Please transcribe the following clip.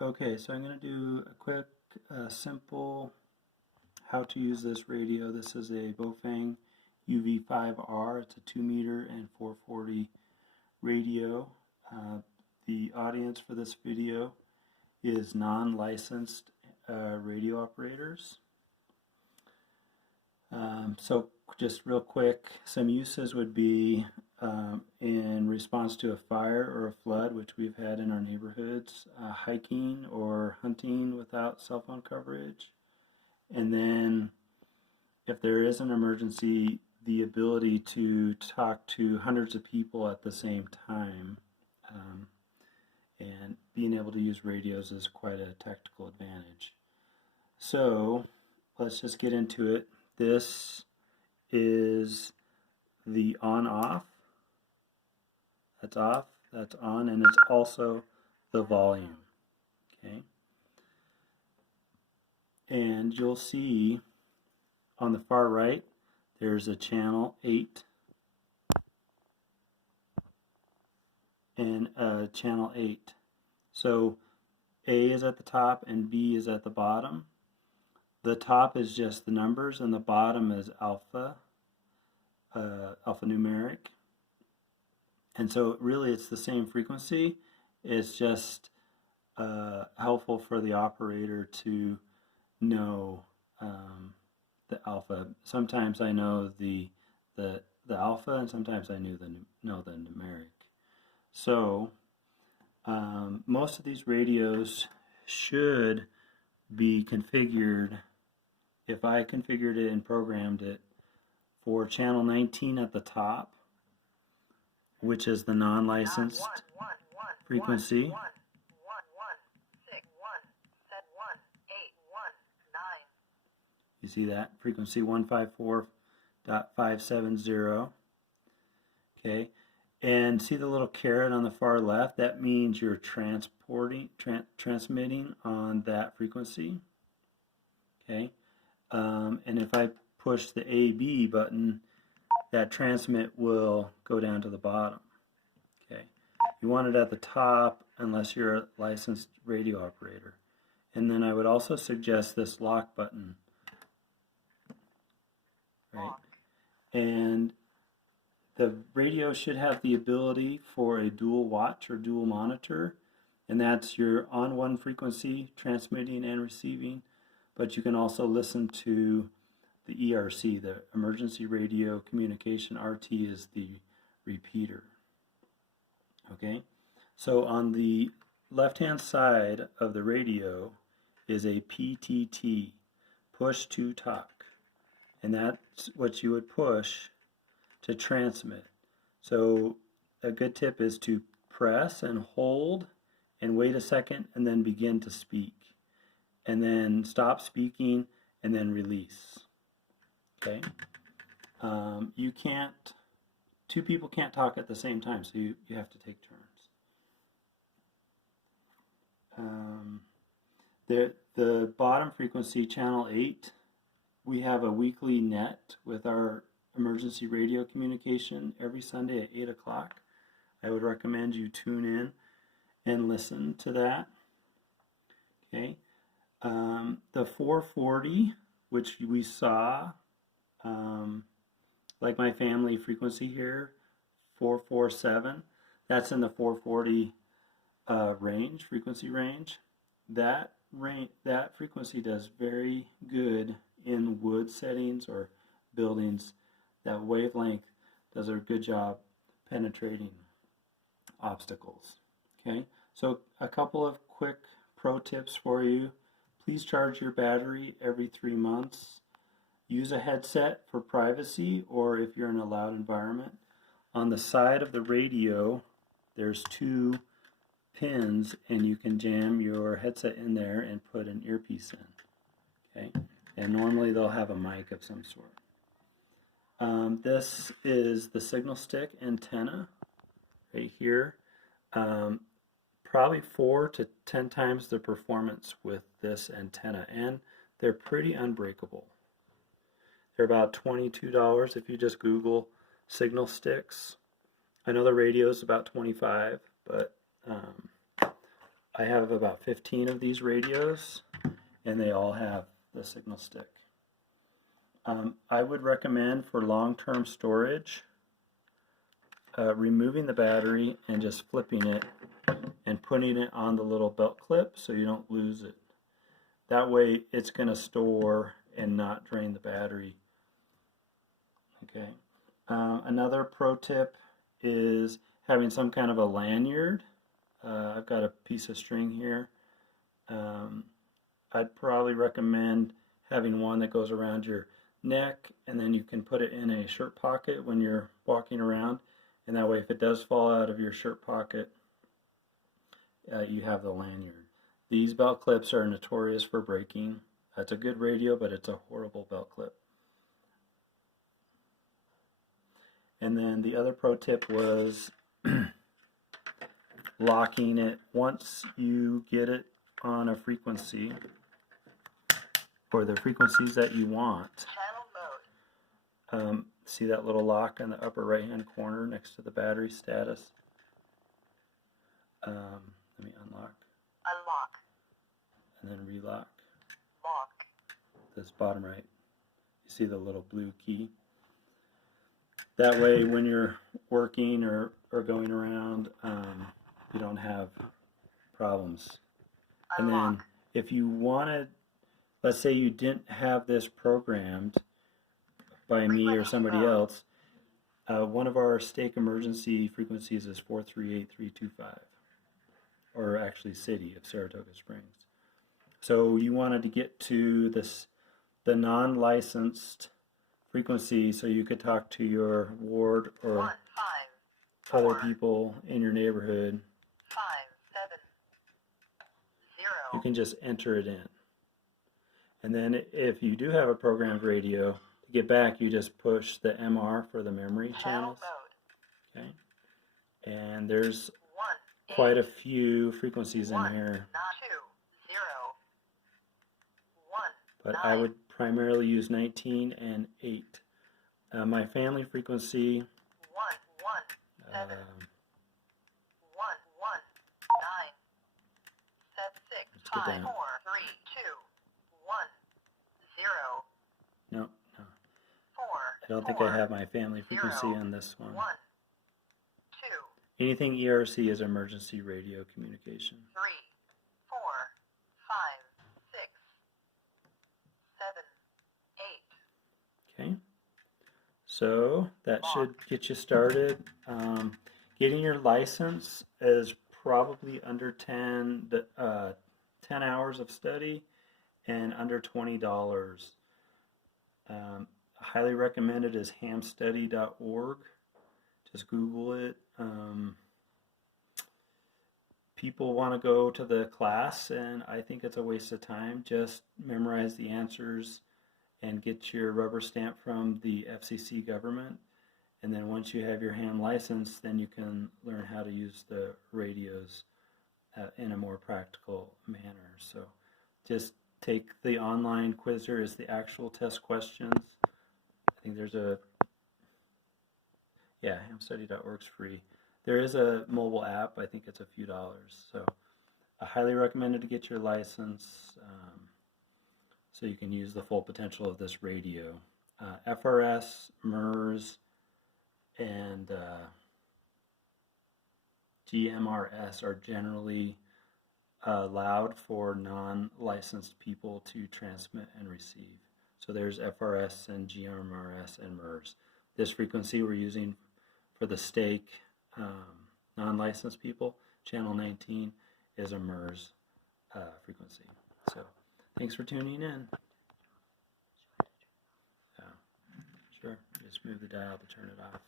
Okay, so I'm going to do a quick, simple how to use this radio. This is a Bofang UV5R. It's a 2 meter and 440 radio. The audience for this video is non-licensed radio operators. So just real quick, some uses would be in response to a fire or a flood, which we've had in our neighborhoods, hiking or hunting without cell phone coverage, and then if there is an emergency, the ability to talk to hundreds of people at the same time, and being able to use radios is quite a tactical advantage. So let's just get into it. This is the on-off. That's off, that's on, and it's also the volume. Okay. And you'll see on the far right there's a channel 8 and a channel 8. So A is at the top and B is at the bottom. The top is just the numbers and the bottom is alpha, alphanumeric. And so really it's the same frequency. It's just helpful for the operator to know the alpha. Sometimes I know the alpha, and sometimes I know the numeric. So most of these radios should be configured, if I configured it and programmed it, for channel 19 at the top, which is the non-licensed frequency. You see that? Frequency 154.570. Okay. And see the little caret on the far left? That means you're transmitting on that frequency. Okay. And if I push the AB button, that transmit will go down to the bottom. Okay. You want it at the top unless you're a licensed radio operator. And then I would also suggest this lock button. Right. And the radio should have the ability for a dual watch or dual monitor, and that's your on one frequency transmitting and receiving, but you can also listen to the ERC, the emergency radio communication. RT is the repeater. Okay, so on the left hand side of the radio is a PTT, push to talk, and that's what you would push to transmit. So a good tip is to press and hold and wait a second and then begin to speak, and then stop speaking and then release. Okay. You can't, two people can't talk at the same time, so you have to take turns. The bottom frequency, channel 8, we have a weekly net with our emergency radio communication every Sunday at 8 o'clock. I would recommend you tune in and listen to that. Okay. The 440, which we saw, like my family frequency here, 447, that's in the 440 range, frequency range. That frequency does very good in wood settings or buildings. That wavelength does a good job penetrating obstacles. Okay, so a couple of quick pro tips for you. Please charge your battery every 3 months. Use a headset for privacy or if you're in a loud environment. On the side of the radio, there's 2 pins, and you can jam your headset in there and put an earpiece in. Okay, and normally they'll have a mic of some sort. This is the signal stick antenna right here. Probably 4 to 10 times the performance with this antenna, and they're pretty unbreakable. They're about $22 if you just Google signal sticks. I know the radio is about $25, but I have about 15 of these radios, and they all have the signal stick. I would recommend for long-term storage removing the battery and just flipping it and putting it on the little belt clip so you don't lose it. That way it's going to store and not drain the battery. Okay. Another pro tip is having some kind of a lanyard. I've got a piece of string here. I'd probably recommend having one that goes around your neck, and then you can put it in a shirt pocket when you're walking around, and that way if it does fall out of your shirt pocket, you have the lanyard. These belt clips are notorious for breaking. It's a good radio, but it's a horrible belt clip. And then the other pro tip was locking it once you get it on a frequency or the frequencies that you want. See that little lock in the upper right hand corner next to the battery status? Let me unlock. Unlock. And then relock. Lock. This bottom right. You see the little blue key? That way when you're working or going around, you don't have problems. Unlock. And then if you wanted, let's say you didn't have this programmed by me or somebody else, one of our stake emergency frequencies is 438.325, or actually city of Saratoga Springs. So you wanted to get to the non-licensed frequency so you could talk to your ward or other people in your neighborhood. 570. You can just enter it in. And then if you do have a programmed radio, to get back you just push the MR for the memory channels. Okay. And there's quite a few frequencies in here. But I would primarily use 19 and 8. My family frequency, let's get down. No. I don't think I have my family frequency on this one. Anything ERC is emergency radio communication. 3, 4, 5, 6, 7, 8. Okay, so that should get you started. Getting your license is probably under 10 hours of study and under $20. Highly recommended is hamstudy.org. Just Google it. People want to go to the class, and I think it's a waste of time. Just memorize the answers and get your rubber stamp from the FCC government. And then once you have your ham license, then you can learn how to use the radios in a more practical manner. So just take the online quizzer as the actual test questions. I think there's hamstudy.org's free. There is a mobile app. I think it's a few dollars. So I highly recommend it to get your license so you can use the full potential of this radio. FRS, MERS, and GMRS are generally allowed for non-licensed people to transmit and receive. So there's FRS and GMRS and MERS. This frequency we're using for the stake non-licensed people, channel 19, is a MERS frequency. So thanks for tuning in. Sure, just move the dial to turn it off.